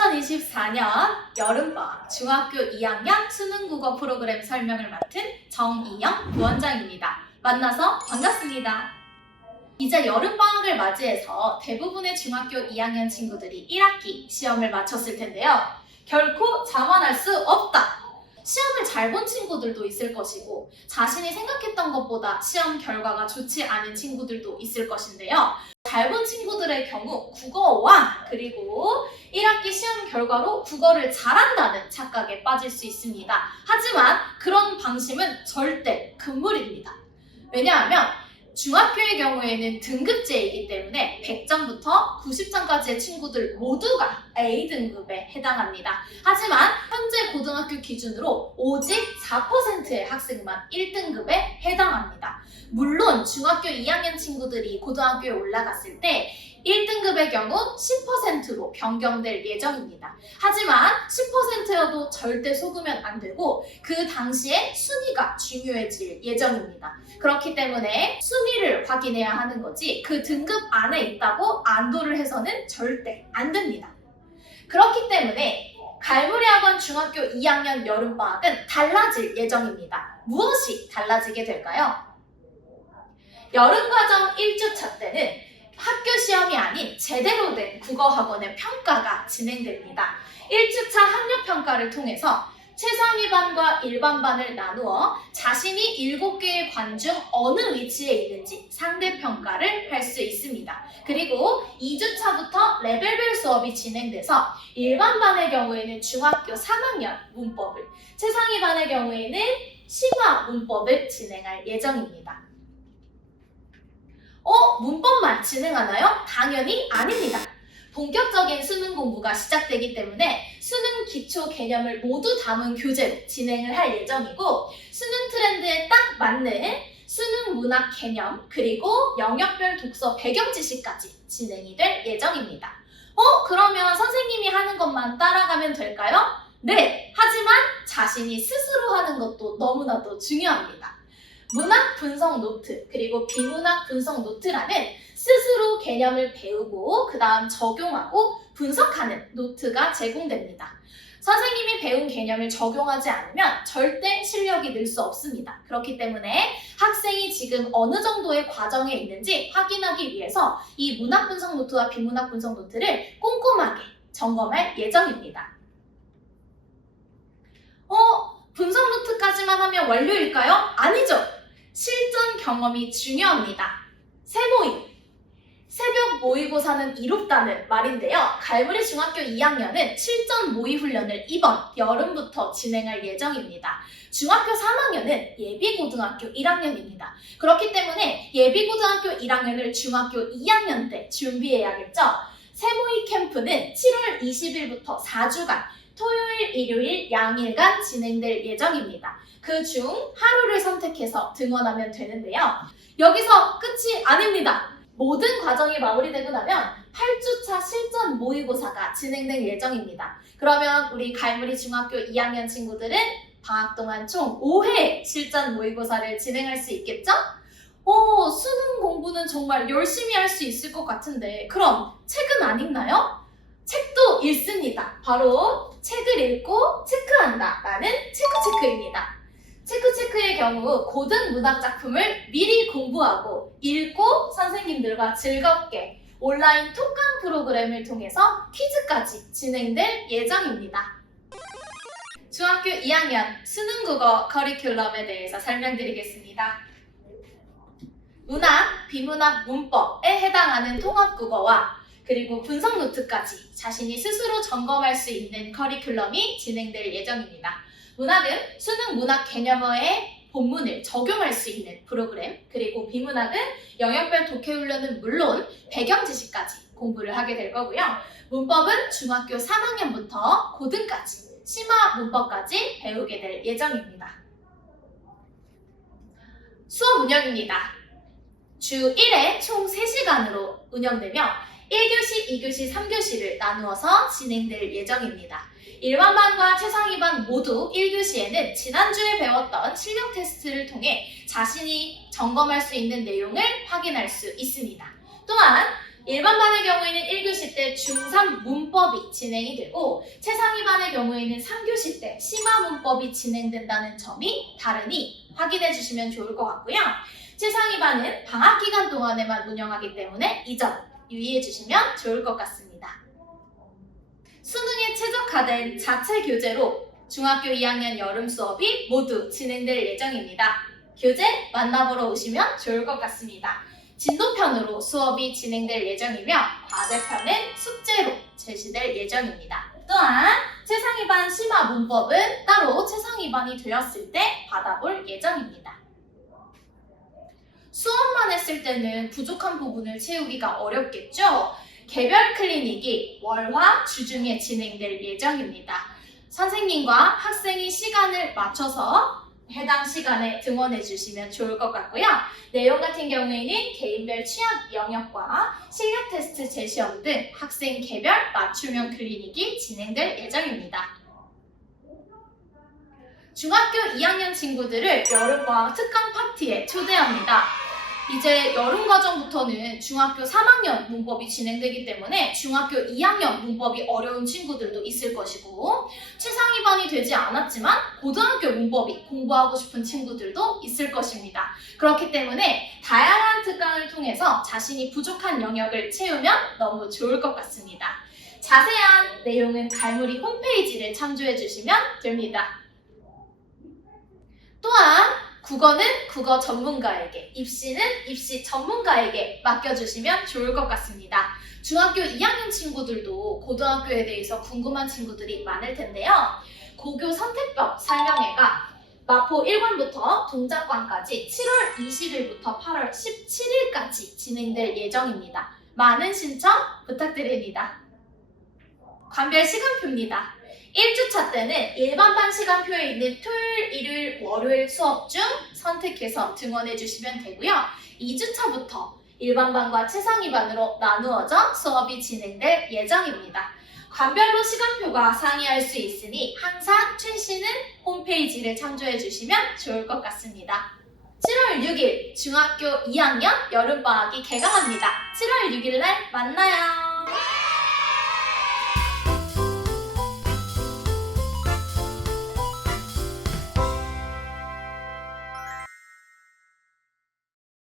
2024년 여름방학 중학교 2학년 수능국어 프로그램 설명을 맡은 정이영 부원장입니다. 만나서 반갑습니다. 이제 여름방학을 맞이해서 대부분의 중학교 2학년 친구들이 1학기 시험을 마쳤을 텐데요. 결코 자만할 수 없다! 시험을 잘 본 친구들도 있을 것이고 자신이 생각했던 것보다 시험 결과가 좋지 않은 친구들도 있을 것인데요. 잘 본 친구들의 경우 국어와 그리고 1학기 시험 결과로 국어를 잘한다는 착각에 빠질 수 있습니다. 하지만 그런 방심은 절대 금물입니다. 왜냐하면 중학교의 경우에는 등급제이기 때문에 100점부터 90점까지의 친구들 모두가 A등급에 해당합니다. 하지만 현재 고등학교 기준으로 오직 4%의 학생만 1등급에 해당합니다. 물론 중학교 2학년 친구들이 고등학교에 올라갔을 때 1등급의 경우 10%로 변경될 예정입니다. 하지만 10%여도 절대 속으면 안 되고 그 당시에 순위가 중요해질 예정입니다. 그렇기 때문에 순위를 확인해야 하는 거지 그 등급 안에 있다고 안도를 해서는 절대 안 됩니다. 그렇기 때문에 갈무리학원 중학교 2학년 여름방학은 달라질 예정입니다. 무엇이 달라지게 될까요? 여름과정 1주차 때는 학교 시험이 아닌 제대로 된 국어학원의 평가가 진행됩니다. 1주차 학력평가를 통해서 최상위반과 일반반을 나누어 자신이 7개의 관 중 어느 위치에 있는지 상대평가를 할 수 있습니다. 그리고 2주차부터 레벨별 수업이 진행돼서 일반반의 경우에는 중학교 3학년 문법을, 최상위반의 경우에는 심화 문법을 진행할 예정입니다. 문법만 진행하나요? 당연히 아닙니다. 본격적인 수능 공부가 시작되기 때문에 수능 기초 개념을 모두 담은 교재로 진행을 할 예정이고 수능 트렌드에 딱 맞는 수능 문학 개념 그리고 영역별 독서 배경 지식까지 진행이 될 예정입니다. 그러면 선생님이 하는 것만 따라가면 될까요? 네! 하지만 자신이 스스로 하는 것도 너무나도 중요합니다. 문학 분석 노트 그리고 비문학 분석 노트라는 스스로 개념을 배우고 그 다음 적용하고 분석하는 노트가 제공됩니다. 선생님이 배운 개념을 적용하지 않으면 절대 실력이 늘 수 없습니다. 그렇기 때문에 학생이 지금 어느 정도의 과정에 있는지 확인하기 위해서 이 문학 분석 노트와 비문학 분석 노트를 꼼꼼하게 점검할 예정입니다. 분석 노트까지만 하면 완료일까요? 아니죠! 실전 경험이 중요합니다. 새모임, 새벽 모의고사는 이롭다는 말인데요. 갈무리 중학교 2학년은 실전 모의 훈련을 이번 여름부터 진행할 예정입니다. 중학교 3학년은 예비고등학교 1학년입니다. 그렇기 때문에 예비고등학교 1학년을 중학교 2학년 때 준비해야겠죠. 새모의 캠프는 7월 20일부터 4주간 토요일, 일요일 양일간 진행될 예정입니다. 그 중 하루를 선택해서 등원하면 되는데요. 여기서 끝이 아닙니다. 모든 과정이 마무리되고 나면 8주차 실전 모의고사가 진행될 예정입니다. 그러면 우리 갈무리 중학교 2학년 친구들은 방학 동안 총 5회 실전 모의고사를 진행할 수 있겠죠? 수능 공부는 정말 열심히 할 수 있을 것 같은데 그럼 책은 안 읽나요? 책도 읽습니다. 바로 책을 읽고 체크한다 라는 체크체크입니다. 체크체크의 경우 고등 문학 작품을 미리 공부하고 읽고 선생님들과 즐겁게 온라인 톡강 프로그램을 통해서 퀴즈까지 진행될 예정입니다. 중학교 2학년 수능국어 커리큘럼에 대해서 설명드리겠습니다. 문학, 비문학, 문법에 해당하는 통합국어와 그리고 분석 노트까지 자신이 스스로 점검할 수 있는 커리큘럼이 진행될 예정입니다. 문학은 수능 문학 개념어의 본문을 적용할 수 있는 프로그램, 그리고 비문학은 영역별 독해훈련은 물론 배경 지식까지 공부를 하게 될 거고요. 문법은 중학교 3학년부터 고등까지 심화 문법까지 배우게 될 예정입니다. 수업 운영입니다. 주 1회 총 3시간으로 운영되며 1교시, 2교시, 3교시를 나누어서 진행될 예정입니다. 일반반과 최상위반 모두 1교시에는 지난주에 배웠던 실력 테스트를 통해 자신이 점검할 수 있는 내용을 확인할 수 있습니다. 또한 일반반의 경우에는 1교시 때 중3 문법이 진행이 되고 최상위반의 경우에는 3교시 때 심화 문법이 진행된다는 점이 다르니 확인해 주시면 좋을 것 같고요. 최상위반은 방학 기간 동안에만 운영하기 때문에 이 점 유의해 주시면 좋을 것 같습니다. 수능에 최적화된 자체 교재로 중학교 2학년 여름 수업이 모두 진행될 예정입니다. 교재 만나보러 오시면 좋을 것 같습니다. 진도편으로 수업이 진행될 예정이며 과제편은 숙제로 제시될 예정입니다. 또한 최상위반 심화 문법은 따로 최상위반이 되었을 때 받아볼 예정입니다. 수업만 했을 때는 부족한 부분을 채우기가 어렵겠죠? 개별 클리닉이 월화 주중에 진행될 예정입니다. 선생님과 학생이 시간을 맞춰서 해당 시간에 등원해 주시면 좋을 것 같고요. 내용 같은 경우에는 개인별 취약 영역과 실력 테스트 재시험 등 학생 개별 맞춤형 클리닉이 진행될 예정입니다. 중학교 2학년 친구들을 여름방학 특강 파티에 초대합니다. 이제 여름 과정부터는 중학교 3학년 문법이 진행되기 때문에 중학교 2학년 문법이 어려운 친구들도 있을 것이고 최상위반이 되지 않았지만 고등학교 문법이 공부하고 싶은 친구들도 있을 것입니다. 그렇기 때문에 다양한 특강을 통해서 자신이 부족한 영역을 채우면 너무 좋을 것 같습니다. 자세한 내용은 갈무리 홈페이지를 참조해 주시면 됩니다. 또한 국어는 국어 전문가에게, 입시는 입시 전문가에게 맡겨주시면 좋을 것 같습니다. 중학교 2학년 친구들도 고등학교에 대해서 궁금한 친구들이 많을 텐데요. 고교 선택법 설명회가 마포 1관부터 동작관까지 7월 20일부터 8월 17일까지 진행될 예정입니다. 많은 신청 부탁드립니다. 관별 시간표입니다. 1주차 때는 일반반 시간표에 있는 토요일, 일요일, 월요일 수업 중 선택해서 등원해 주시면 되고요. 2주차부터 일반반과 최상위반으로 나누어져 수업이 진행될 예정입니다. 관별로 시간표가 상이할 수 있으니 항상 최신은 홈페이지를 참조해 주시면 좋을 것 같습니다. 7월 6일 중학교 2학년 여름방학이 개강합니다. 7월 6일 날 만나요.